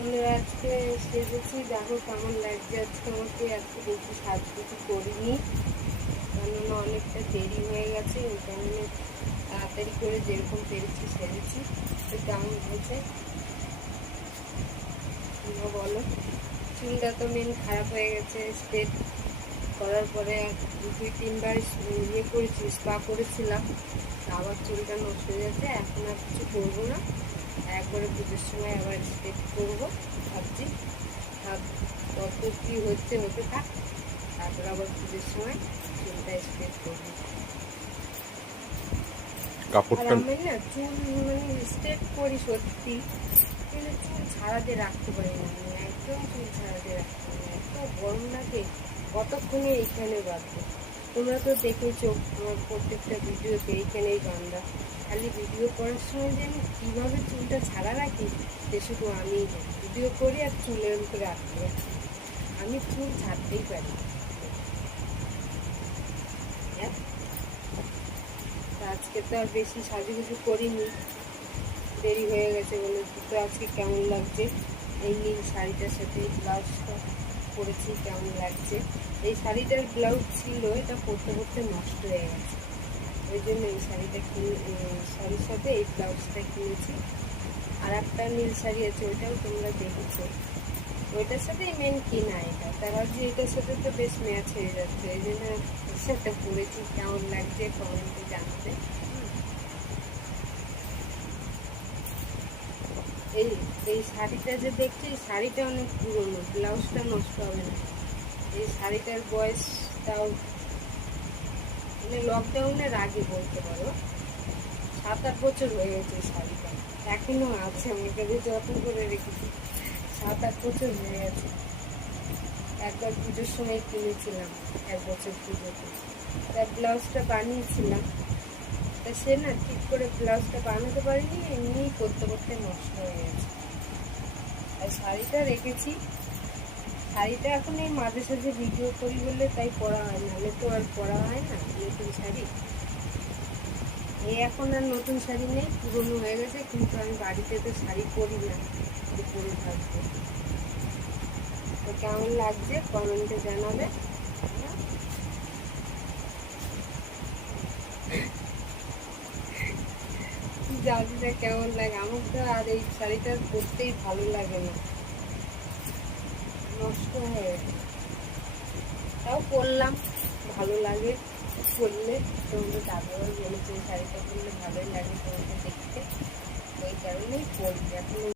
বন্ধুরা আজকে সেজেছি দেখো কেমন লাগছে আজকে আমাকে আজকে বেশি সাজগুজি করিনি। কেননা অনেকটা দেরি হয়ে গেছে, এই কারণে তাড়াতাড়ি করে যেরকম পেরেছি সেরেছি। তো কেমন হয়েছে? বলো। চুলটা তো মেন খারাপ হয়ে গেছে স্ট্রেট করার পরে দুই, তিনবার ইয়ে করেছি স্পা করেছিলাম। আবার চুলটা নষ্ট হয়ে যাচ্ছে, এখন আর কিছু করব না। একবারে পুজোর সময় আবার স্টেপ করব ভাবছি। ভাব কত কী হচ্ছে হতে থাক তারপর আবার পুজোর সময় চুলটা স্টেপ করব। কাপড়টা আমি না চুল মানে স্টেপ করি সত্যি কিন্তু চুল ছাড়াতে রাখতে পারি না একদম চুল ছাড়াতে রাখতে পারি না এত গরম লাগে কতক্ষণে এইখানে বাঁধবো? তোমরা তো দেখেছ প্রত্যেকটা ভিডিওতে এইখানেই বান্ধা খালি ভিডিও করার সময় যে আমি কীভাবে চুলটা ছাড়া রাখি, সে শুধু আমি ভিডিও করি আর চুলের উপরে রাখতে পারি আমি চুল ছাড়তেই পারি হ্যাঁ? আজকে তো আর বেশি সাজুগুজু করিনি। দেরি হয়ে গেছে বলে। তো আজকে কেমন লাগছে? এই নীল শাড়িটার সাথে ব্লাউজটা পরেছি, কেমন লাগছে? এই শাড়িটার ব্লাউজ ছিল, এটা পরতে পরতে নষ্ট হয়ে গেছে। ওই জন্য এই শাড়িটা কিনে শাড়ির সাথে এই ব্লাউজটা কিনেছি। আর একটা নীল শাড়ি আছে, ওইটাও তোমরা দেখেছ। ওইটার সাথেই মেন কিনা এটা। তারা যে এটার সাথে তো বেশ ম্যাচ হয়ে যাচ্ছে। এই জন্য সাথে পরেছি, কেমন লাগছে কমেন্টে জানাতে এই এই শাড়িটা যে দেখছি শাড়িটা অনেক পুরনো, ব্লাউজটা নষ্ট হবে না। এই শাড়িটার বয়সটাও মানে লকডাউনের আগে বলতে পারো সাত আট বছর হয়ে গেছে শাড়িটা। এখনও আছে আমার কাছে যত্ন করে রেখেছি। সাত আট বছর হয়ে গেছে। একবার পুজোর সময় কিনেছিলাম, এক বছর পুজোতে। তার ব্লাউজটা বানিয়েছিলাম। তা সে না ঠিক করে ব্লাউজটা বানাতে পারিনি এমনি করতে করতে নষ্ট হয়ে গেছে। আর শাড়িটা রেখেছি। শাড়িটা এখন এই মাঝে সাঝে ভিডিও করি বলে তাই পরা হয়, নাহলে তো আর পরা হয় না, নতুন শাড়ি। এই এখন আর নতুন শাড়ি নেই, পুরনো হয়ে গেছে, কিন্তু আমি বাড়িতে তো শাড়ি পরি না পরে থাকব। তো কেমন লাগছে কমেন্টে জানাবে। না, কেমন লাগে? আমার তো আর এই শাড়িটা পরতেই ভালো লাগে না। নষ্ট হয়ে তাও পরলাম, ভালো লাগে। পরলে তোমাদের দাদাও বলেছে শাড়িটা পরলে ভালোই লাগে তোমাকে দেখতে। ওই কারণেই পরি এখন